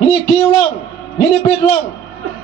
ini kiulang, ini pitlang.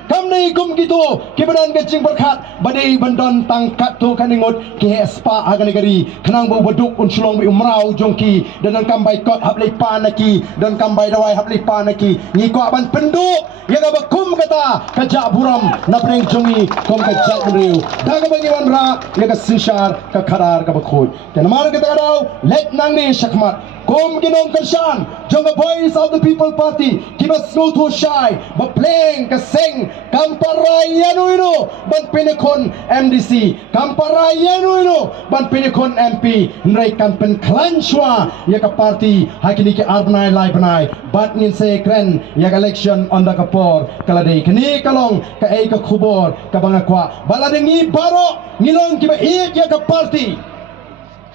Kam nei kum gitu, kibadan kecing berkat, badai bandon tangkat tu kan ingot, ki spa agan negeri, kenang bau beduk unsulong bi umrau jongki, dan kambai kot hablai panaki, dan kambai dawai hablai panaki, ni ko aban penduk, ya ga bakum kata, kajak buram, napreng jongi, kom kajak beriu, daga bagi wanra, ya ga sinsyar, ka karar ka bakhoy. Dan mar kata kadau, let nang ni syakmat, kom ginong kersyan, jong the voice of the people party, kibas to shy, but playing ka sing, kamparayanu ino, ban pinekon MDC, kamparayanu ino, ban pinekon MP, nrai kampen klanshwa, ya ka party, hakini ki arbanai lai banai, bat ngin se kren, ya ka election on the kapor, kaladei, kini kalong, ka ei ka kubor, ka bangakwa, baladengi baro, ngilong kiba iit ya ka party,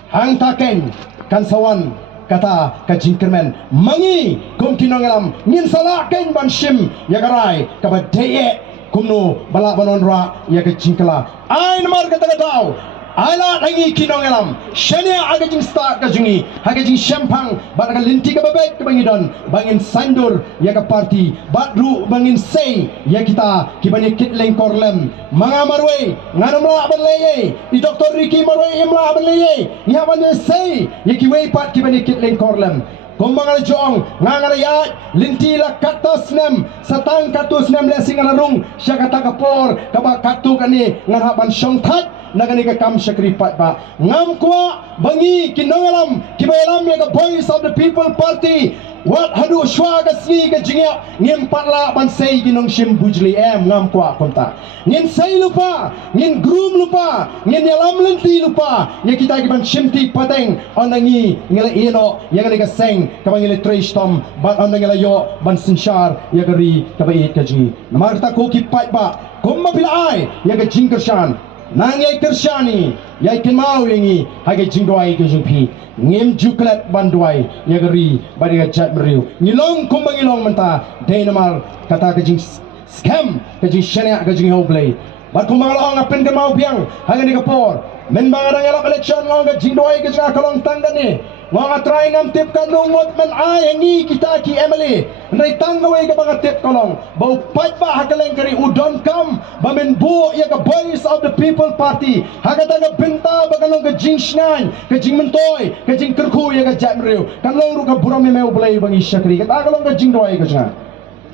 hang taken, kansawan, kata kajingkermen mangi kum kinongelam ngin salaken banshim yagarai kabadeye kumno balak banonra ya kajingkala ai namar kata katau ala lagi kinongelam shania agajing start kajungi agajing shampang batakan linti ka babek bangidon bangin sandur ya ka party badru bangin sei ya kita kibani kitleng korlem mga marwe nganamla banleye di Dr. Ricky marwe imla banleye nya bande sei ya kiwe pat kibani kitleng korlem Kumbangal jong ngangarayat linti la katos nem satang katus nem lesing alarung syakata kapor kaba katu kani ngarapan syongtat nagani ka kam syakripat ba ngam kwa bangi kinongalam kibayalam ya ka voice of the people party wat hadu shwa ka sni ka jingya ngim parla ban sei ginong shim bujli ngam kwa konta ngin sei lupa ngin groom lupa ngin yalam linti lupa ya kita giban shimti pateng onangi ngila ino ya ka seng kabangile trace tom ban onangila yo ban sinshar ya gari kabait ka jingi namarta ko kipat ba kumma pilai ya ka jingkershan nang yai kershani yai kenmau yangi hage jingdoi ke jungpi ngem juklat bandwai yagari bariga chat meriu ngilong kumbang ngilong menta denamar kata ke jing scam ke jing shania ke jing hoblay bat kumbang long apen ke mau piang hage ni kapor men bangarang elok election ngong ke jingdoi ke jing kalong tangani ngong atrai ngam tip kanungot men ai ngi kita ki emily ndai tangawai ke bang tip kolong bau pat ba hakaleng kari udon kam bamen bu ya ka voice of the people party hakata ka benta bagalong ke jing shnan ke jing mentoy ke jing kerku ya ka jamriu kan long ru ka buram me ublai bang isyakri ka tagalong ka jing doi ka jang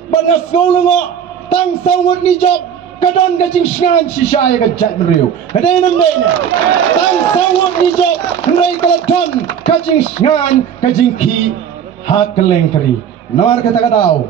bangas ngolongo tang sawut ni job kadon ka jing shnan shisha ya ka jamriu kadenam dena tang sawut ni job ndai ka ton ka jing shnan ka jing ki hakaleng kari nawar kata kadau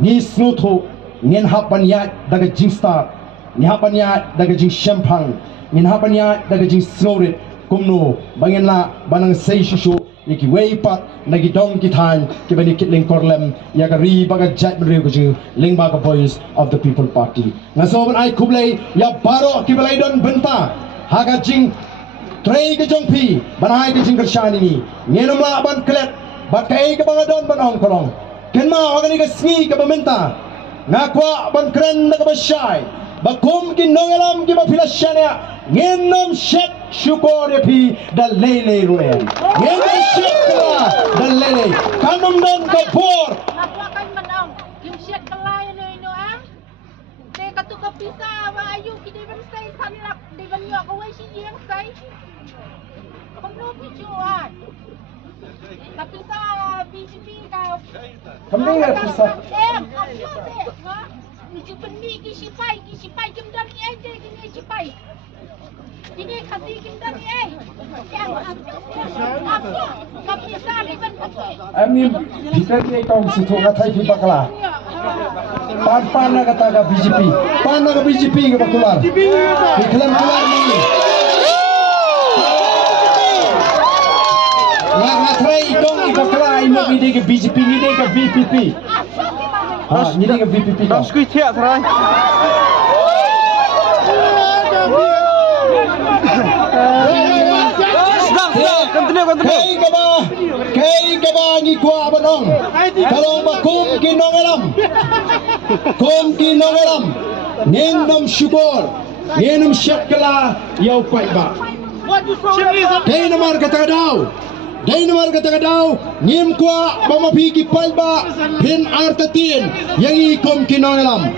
ni snuto ngin hapanya daga jing star ni hapanya daga jing shampang ngin hapanya daga jing snorit kumno bangin la banang sei shishu yaki weipat nagi dong kitan kibani kitling korlem yaga ri baga jat mriu kuju ling baga voice of the people party ngasoban ai kublai ya baro kibalai don benta haga jing trei ke jongpi banai ke jing kershani ni ngenum la ban klet bakai ke bangadon banong kolong kenma organi ka sngi ka bamenta ngakwa ban kren na ka basyay bakum kinongalam ki mafilasyanya ngenom shet syukur yapi dan lele ruen ngenom shet kala dan lele kanum don kapor ngakwa kan menang yung shet kala ino te katu ka pisa wa ayu ki de ban sai sanilak de ban yo ka wai si yang sai kamno pichuan tapi sa BGP ka kami ya pisa ni penni ki sipai kim dan ni ai de ni sipai ini kasi kim dan ni ai apa tapi sa ni ban ami kita ni kaum situ katai ki bakala pan na kata ka BJP pan na ka BJP ka bakular iklan kular ni ngatrai dong ibakala imo ide ke BJP ni de ke VPP ni de ke VPP Đóng squid thiệt thôi. Kay kaba ni kwa banong kalong bakum kinongalam kum kinongalam ngenom syukur ngenom syakala yau pai ba kay namar kata daw Dai nomor kata kadau ngim kwa bama pigi palba pin artatin yang ikom kinongalam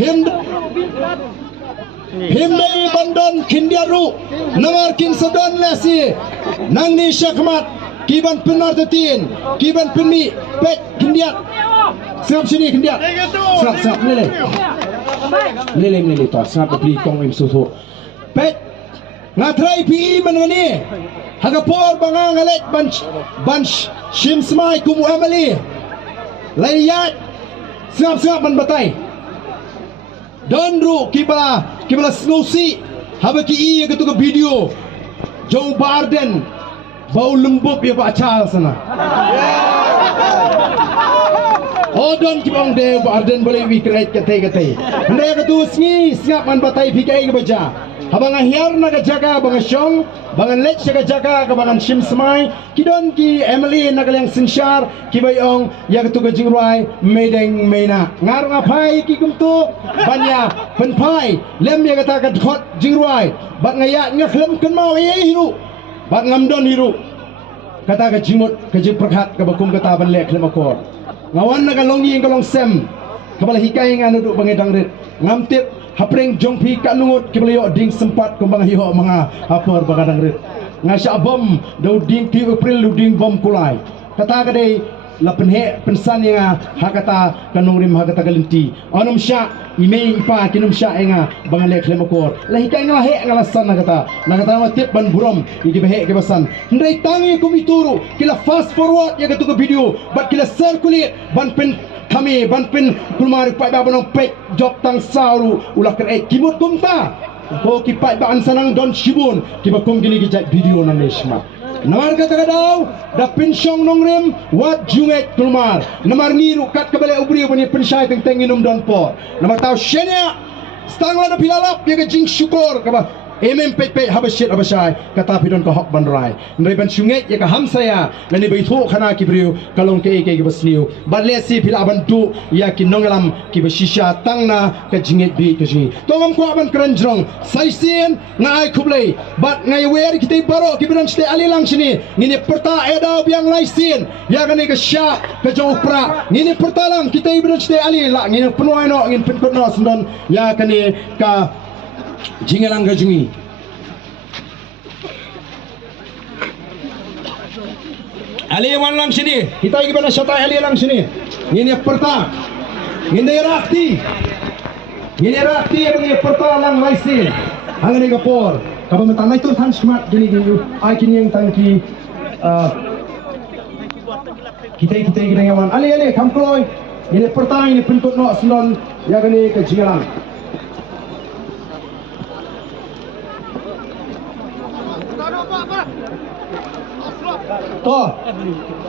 him dai bandon kindiaru nomor kin sadon lesi nang ni syakmat kiban pin artatin kiban pinmi pet kindiat serap sini kindiat serap lele to serap beli kong im susu pet ngatrai pi menani hagapor bangang alet bunch shimsmai kumu amali layat siap man batai donru kibala snosi habaki iya ketuka video Joe Biden bau lembut ya Pak Charles sana odon kibang de Biden boleh wikret kate hendak ketu sngi siap man batai pikai ke baca habang ahyar na jaga bang syong bang let jaga ka bang shimsmai kidon ki Emily na kalang sinshar ki bayong ya ketu ka jingruai medeng mena ngar ngapai ki kumtu banya penpai lem ya kata ka khot jingruai bat ngaya ngaklem kan mau hiru bat ngamdon hiru kata ka jimut ka jiprkhat ka bakum kata ban lek lem akor ngawan na kalong ing kalong sem kabala hikai nganu du bangedang rit ngamtip hapreng jongpi kat lungut kibalayo ding sempat kumbang hiyo mga hapor bagadang rit ngasya bom do ding ti April do ding bom kulai kata kadai la penhe pensan yang hakata kanong rim hakata galinti anum sya ime ipa kinum sya enga bangale klemakor la hikai nga he ngalasan nakata matip ban burom iki behe ke basan ndai tangi kumituru kila fast forward ya ketu video but kila circulate ban pen kami banpin kulmari pai ba banong pek job tang sauru ulah ker kimut kumta ko ki pai ba ansanang don shibun ki ba kong gini gijak video nan lesma namar kata kadau da pinsyong nongrem wat junget kulmar namar niru kat kabale ubri bani pensyai teng tenginum don po namar tau shenya stangla da pilalap ya ke jing syukur ka ba pek habashit habashai kata pidon ko hok banrai ndai ban sunget ya ka hamsaya nani bai tho khana ki briu kalong ke basniu balesi pila ban tu ya ki nongalam ki bashisha tangna ka jinget bi ka jingi tongam ko ban kranjrong saisien ngai khublei bat ngai wer ki te baro ki bidan ste alilang sini ngini perta edau biang laisin ya ka ni ka sha ka jong pra ngini pertalang ki te bidan ste ali la ngini penuai no ngin pen no sendon ya ka ni ka jingelang gajungi ali wan lang sini kita gimana syata ali lang sini ini perta ini rakti ini perta lang laisin angani kapor kapag matanay to tan smart gini ay kini yang tangki kita gini yawan ali kamkloy ini perta ini penkot no sendon ya gani ke jingelang toh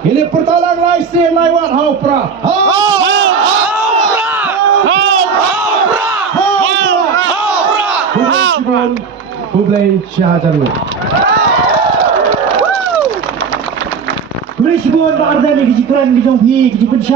ini pertalang laisin laiwat haupra Kublai Syahajaru Kublai Sibun Ba'ardani Kijikran Kijongpi Kijipensya